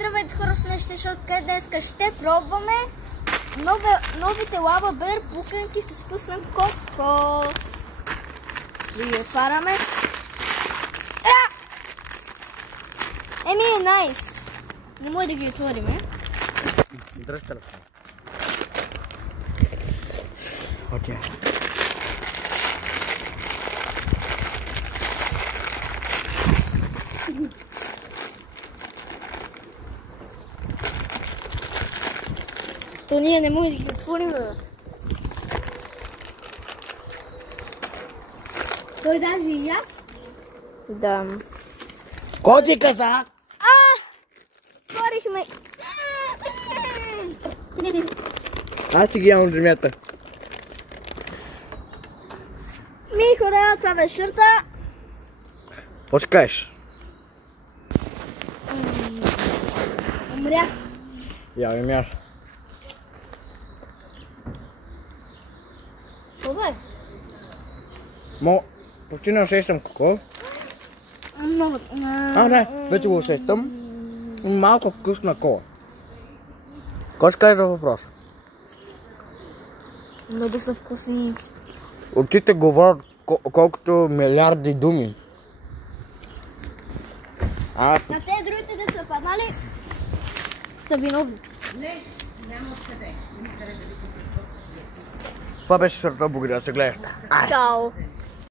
Здравейте хора в нашите шотка. Днеска ще пробваме новите Лава Бер пуканки с вкус на кокос. Да ги отваряме. Еми, найс! Не може да ги отвориме. Дръж телефон. Окей. То ние не може да ги отворим. Той даже и аз? Да. Ко ти каза? Отворихме. Аз ти ги ям от земята. Хора, това бе шърта. Какво ще кажеш? Умрях. Я умяш. Това е. Почти не усещам какво. Много. Не, вече го усещам. Малко вкус на кола. Какво ще кажеш за въпрос? Много са вкусни. Очите говорят колкото милиарди думи. А те другите да са паднали са виновни. Не, няма откъде. Това беше шърта, благодаря, се гледаш. Чао.